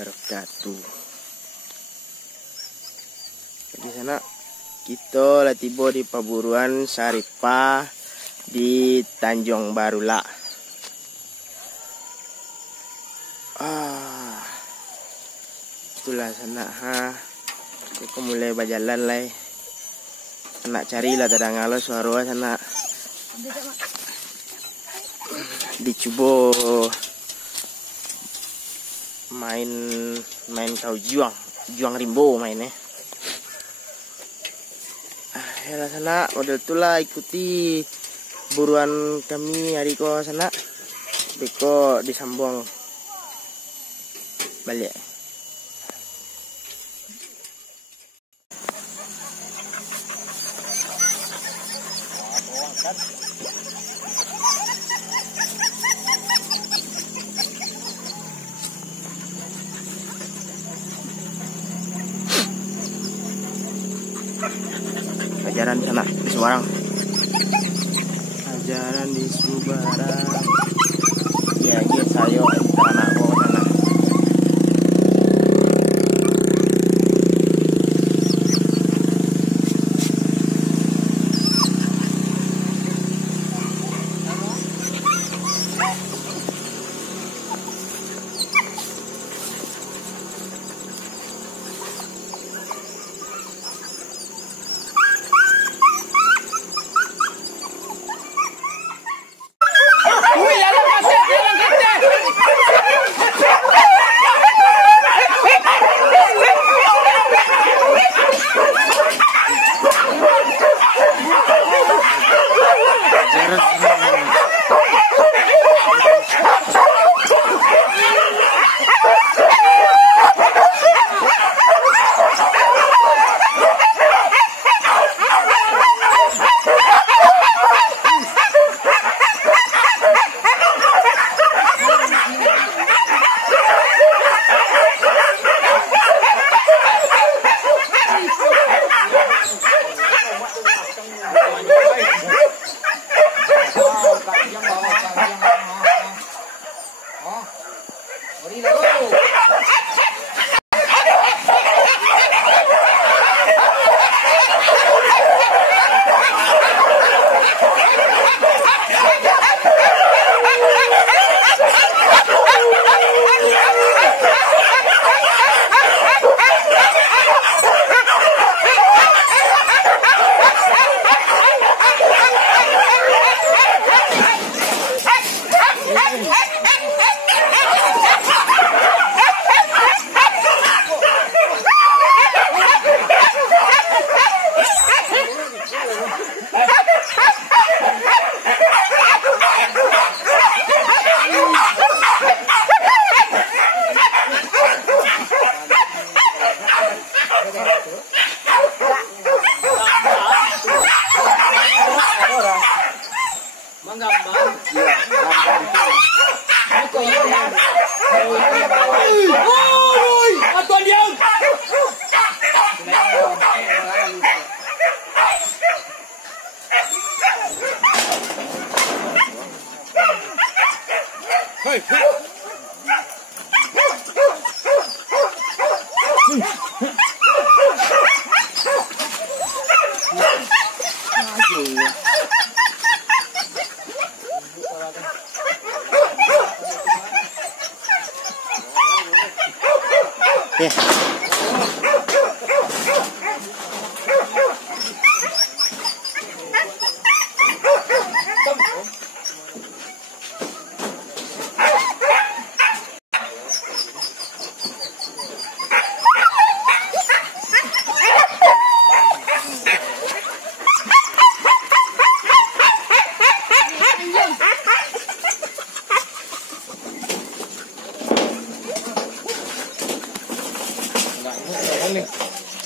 wabarakatuh. Di sana kita lah tiba di perburuan Saripah di Tanjung Barula. Itulah sana Aku mulai berjalan lah. Nak carilah tadang ngalo suara sana. Dicoba main kau juang rimbo mainnya. Yalah sana model itulah ikuti buruan kami hari ko sana. Beko disambung balik. Ajaran sana di Subarang. Ajaran di Subarang. Ya, dia sayo anak ko sana.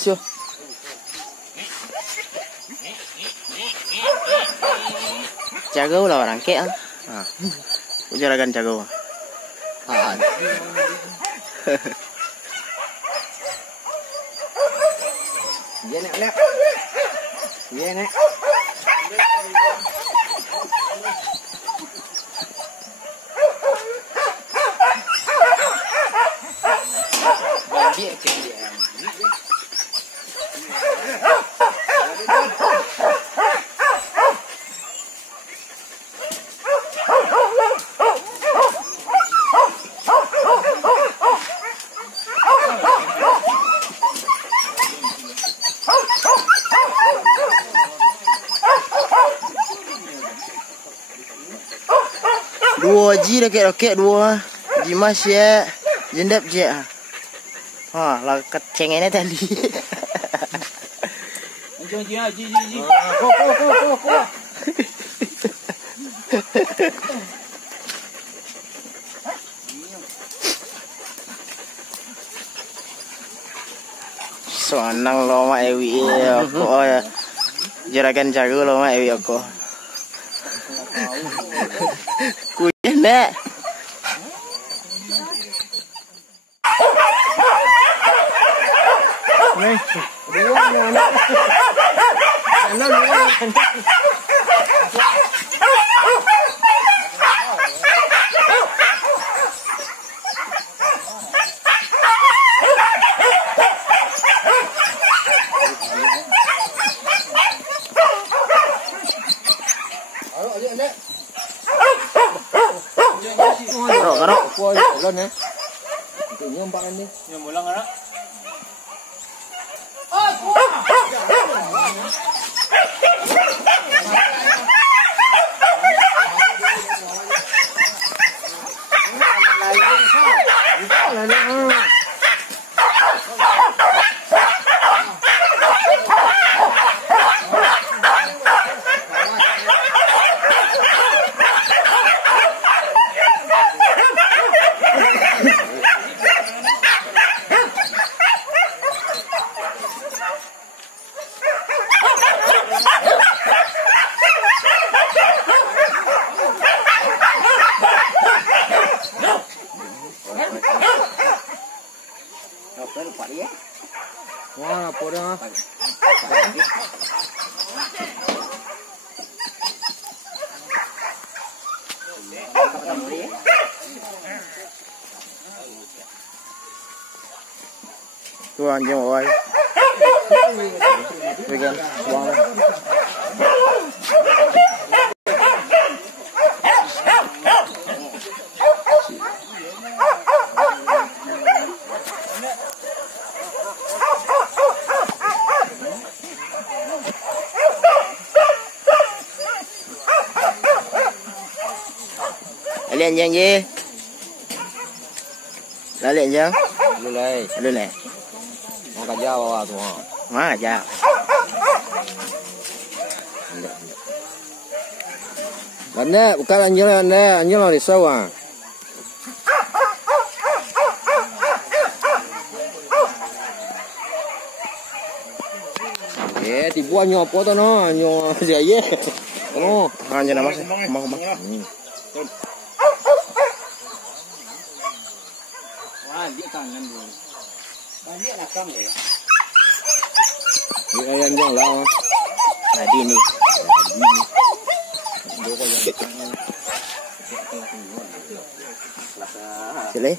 Sure. Jago lah orang kek. Ujarakan jago. Iya nek. Iya nek. Dua ji roket dua. Ji mas ya. Jendap je. Ha, lah keceng ini tadi. Jom ji. Ko. Soanang lo mak ewi aku ya. Juragan jago lo mak ewi aku. Kuyen nek. Nih, Karo. Kuoi lên nè. Tự nhiên bạn đi. Nhiều một lần rồi đó. Wah, apa dah? Tu anjing oi. Pegang buang. Lên giang gì? Đã lên giang? Lên này. Mau kerja bawa tu ha. Mana aja. Anda bukan anjing lah risau ah. Tibu anyo apa tu no? Anyo dia ye. Oh, Hanya nama sih. Mau. Wah, dia kangen dulu. Banyak nak kang ya. Ini anjing lah. Tadi ni. Sile.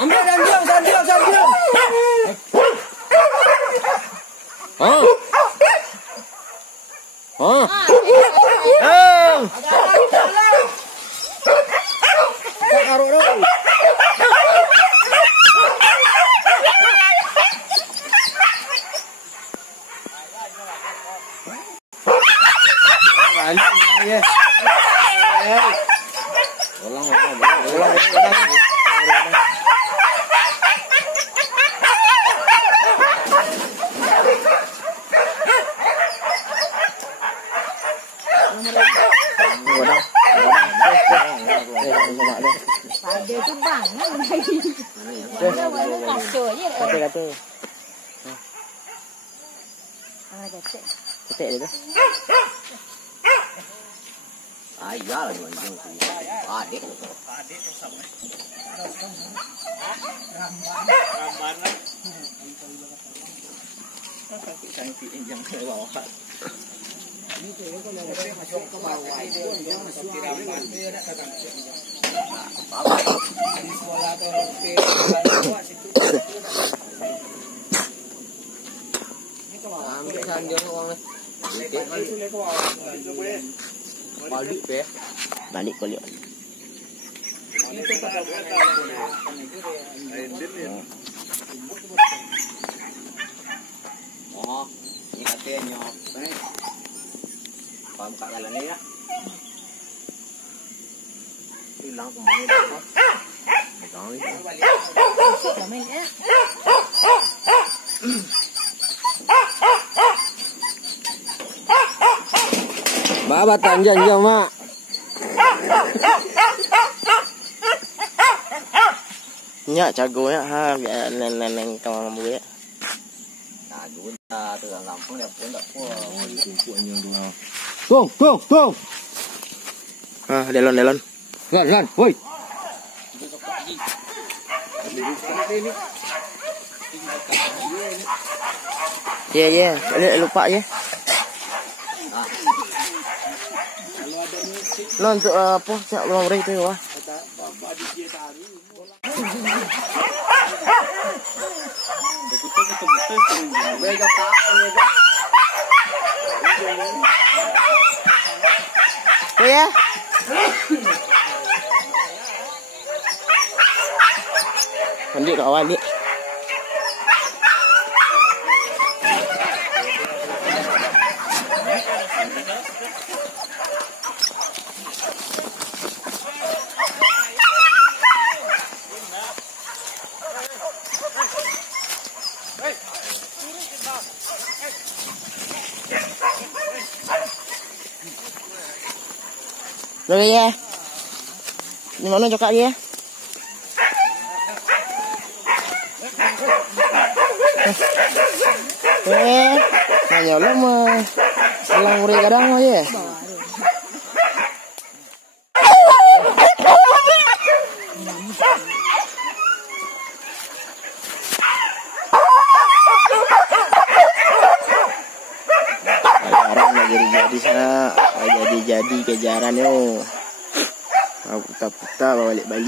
Ambil sandiang. Ah. Ah. Taruh dah. Ya. Ulang. Ada tu bang lagi. Ada mana kasut je. Kata. Mana ketek? Ketek dia tu. Ayah lah anjing tu. Adik. Gambar Yang ke bawah. Ini tu kalau orang masuk ke bawah itu dia masuk di dalam dia nak datang. Apa? Di sekolah tu bawah situ. Ini ke bawah. Ambil sanjung orang ni. Balik pe. Balik kuliah. Ini tu pada berapa? Oh, ini katanya. Paham kat dalam ni ya. Hilang kemana dah? Hilang ni. Dah main ya. Baba tanjang je mak. Nyak cagonya ha biar neng kawan bu ya. Nah, dulu dah tu dalam kampung dah pun tak puas. Tumpuknya dulu. Tung. Ah, delon. Lan, woi. Ya, lupa ya. Lo untuk apa? Cak belum beri tu wah. Ya. Mandi kawan ni. Rồi ya. Di mana cokak dia? Nanya lo mah. Salang uri kadang mah ya. Orang jadi sana, jadi kejaran yo. Putar balik. Đấy.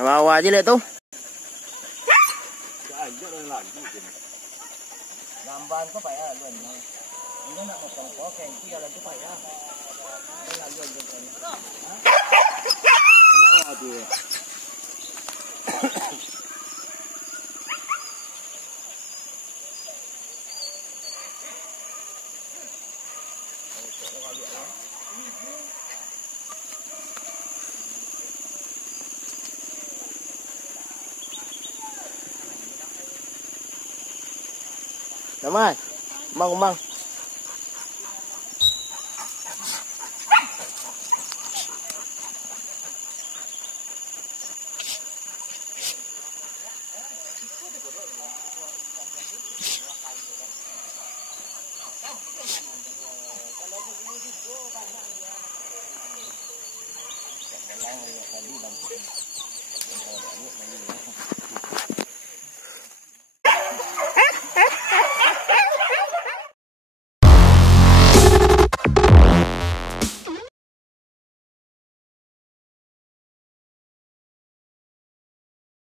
Bawah aja lihat tuh. Lamban có phải là luận này. Nó nặng một tầng có kèm kia là có phải á. Đây là luận được rồi. Nó thì Damai. Mang.